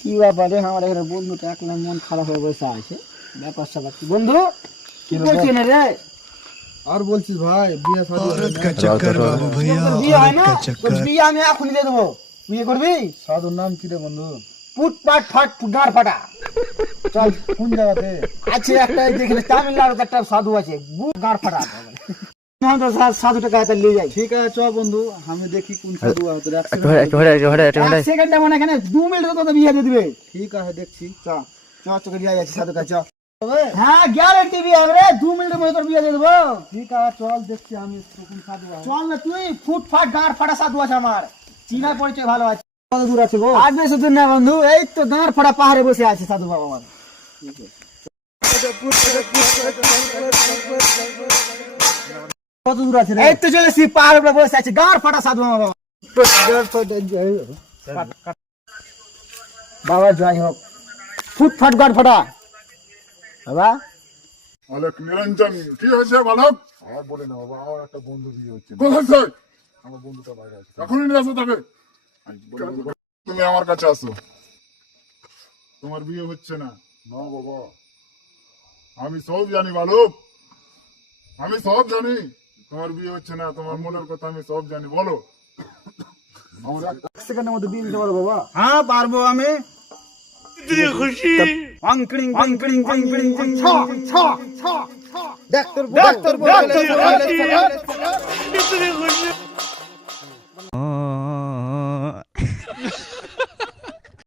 কি ব্যাপারে আমার এখানে বন্ধুটা একলা মন খারাপ হয়ে বসে আছে, ব্যাপার স্যাপার কি বন্ধু? কি বলছিস না রে? আর বলছিস ভাই বিয়ে শাদী औरत का चक्कर बाबू भैया তোর বিয়ে হয় औरत না? का তোর चक्कर বিয়ে আমি এখনই দিয়ে দেবো, বিয়ে করবি? সাধুর নাম কি রে বন্ধু? পুট পাট ফাট গাড় ফাটা। চল কোন জায়গাতে? আছে একটা দেখলে তামিলনাড়ুতে একটা সাধু আছে, গাড় ফাটা সাধুটা কাছে নিয়ে যাই। ঠিক আছে চ বন্ধু, আমি দেখি কোন সাধু আছে। এক সেকেন্ড মানে এখানে 2 মিনিট তো বিয়ে দিয়ে দিবে। ঠিক আছে দেখছি। চ চ চকে দিয়ে যাচ্ছি সাধু কাছে। হ্যাঁ গ্যারান্টি বিয়ে হবে রে, 2 মিনিটের মধ্যে তোর বিয়ে দিয়ে দেবো। ঠিক আছে চল দেখছি আমি কোন সাধু আছে। চল না তুই, ফুট ফাট গাড় ফাটা সাধু আছে আমার, চিনার পরিচয় ভালো আছে। কত দূর আছে গো? আর বেশি দূর না বন্ধু, এই তো গাড় ফাটা পাহাড়ে বসে আছে সাধু বাবা আমার। কত দূর আছে রে? এই তো চলেছি, পাহাড়ের উপরে বসে আছে গাড় ফাটা সাধু বাবা। বাবা জয় হোক। ফুট ফাট গাড় ফাটা বাবা। অলেক নিরঞ্জন কি হয়েছে বালক? আর বলে না বাবা, আমার একটা বন্ধু বিয়ে হচ্ছে। কোথায় আছে? আমার বন্ধুটা বাইরে আছে। এখনই নিয়ে আসো তাকে। তুমি আমার কাছে আসো। তোমার বিয়ে হচ্ছে না। না বাবা, আমি সব জানি বালক, আমি সব জানি। তোমার বিয়ে হচ্ছে না, তোমার মনের কথা আমি সব জানি। বলো। আমার এক সেকেন্ডের মধ্যে বিয়ে দিতে পারো বাবা? হ্যাঁ পারবো আমি। খুশি দেখ তোর বউ।